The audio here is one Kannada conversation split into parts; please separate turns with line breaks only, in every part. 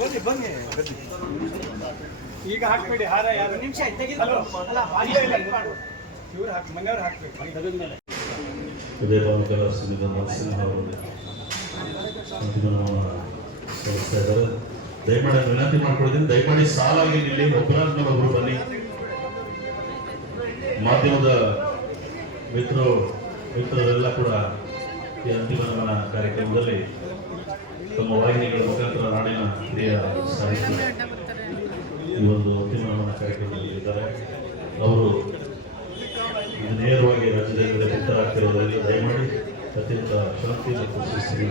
ಬನ್ನಿ ಬನ್ನಿ ಈಗ ಹಾಕ್ಬೇಡಿ ಹಾರ ಯಾರು? ನಿಮಿಷ ಇವ್ರು ಹಾಕಿ ಮನೆಯವ್ರು ಹಾಕ್ಬೇಕು.
ದಯಮಾಡಿ ವಿನಂತಿ ಮಾಡ್ಕೊಳ್ತೀನಿ ದಯಮಾಡಿ ಸಾಲಾಗಿ ನಿಲ್ಲಿ, ಒಬ್ಬರಾದ್ಮೇಲೆ ಒಬ್ಬರು ಬನ್ನಿ. ಮಾಧ್ಯಮದ ಮಿತ್ರರು ಮಿತ್ರರೆಲ್ಲ ಕೂಡ ಈ ಅಂತಿಮ ನಮನ ಕಾರ್ಯಕ್ರಮದಲ್ಲಿ ತಮ್ಮ ವಾಹಿನಿಗಳ ಮುಖಾಂತರ ನಾಡಿನ ಸಾಹಿತ್ಯ ಈ ಒಂದು ಅಂತಿಮ ನಮನ ಕಾರ್ಯಕ್ರಮದಲ್ಲಿ ಇದ್ದಾರೆ. ಅವರು ನೇರವಾಗಿ ರಾಜ್ಯದಲ್ಲಿ ಬಿತ್ತರಾಗ್ತಿರೋದ್ರಿಂದ ದಯಮಾಡಿ ಅತ್ಯಂತ ಶಾಂತಿ ಮತ್ತು ಶಿಸ್ತಿನ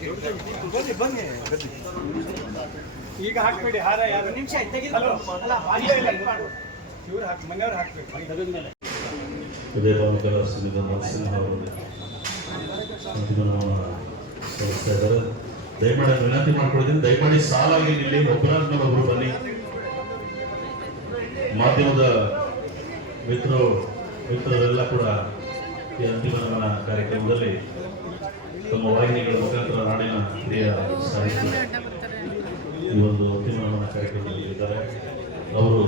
ಬನ್ನಿ ಬನ್ನಿ ಈಗ ಹಾಕ್ಬೇಡಿ ಹಾರ ಯಾರು? ನಿಮಿಷ ಇವ್ರು ಹಾಕಿ ಮನೆಯವ್ರು ಹಾಕ್ಬೇಕು.
ಇದ್ದಾರೆ. ದಯಮಾಡಿ ವಿನಂತಿ ಮಾಡ್ಕೊಳ್ತೀನಿ. ದಯಮಾಡಿ ಸಾಲಾಗಿ ನಿಲ್ಲಿ ಒಬ್ಬರಾದ್ಮೇಲೆ ಒಬ್ಬರು ಬನ್ನಿ. ಮಾಧ್ಯಮದ ಮಿತ್ರರು ಮಿತ್ರರೆಲ್ಲ ಕೂಡ ಈ ಅಂತಿಮ ನಮನ ಕಾರ್ಯಕ್ರಮದಲ್ಲಿ ತಮ್ಮ ವಾಹಿನಿಗಳ ಮುಖಾಂತರ ನಾಡಿನ ಹಿರಿಯ ಸಾಹಿತ್ಯ ಈ ಒಂದು ಅಂತಿಮ ನಮನ ಕಾರ್ಯಕ್ರಮದಲ್ಲಿ ಇದ್ದಾರೆ ಅವರು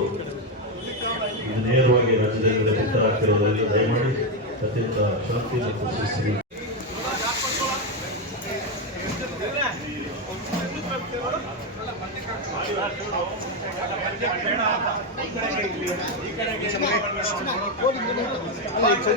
ನೇರವಾಗಿ ರಾಜ್ಯದಲ್ಲಿ ಬಿತ್ತರಾಗ್ತಿರೋದರಲ್ಲಿ ದಯಮಾಡಿ ಅತ್ಯಂತ ಶಾಂತಿ ಮತ್ತು ಶಿಸ್ತಿನ
ಅಲ್ಲಪ್ಪ ಬೇಡ ನಾನು.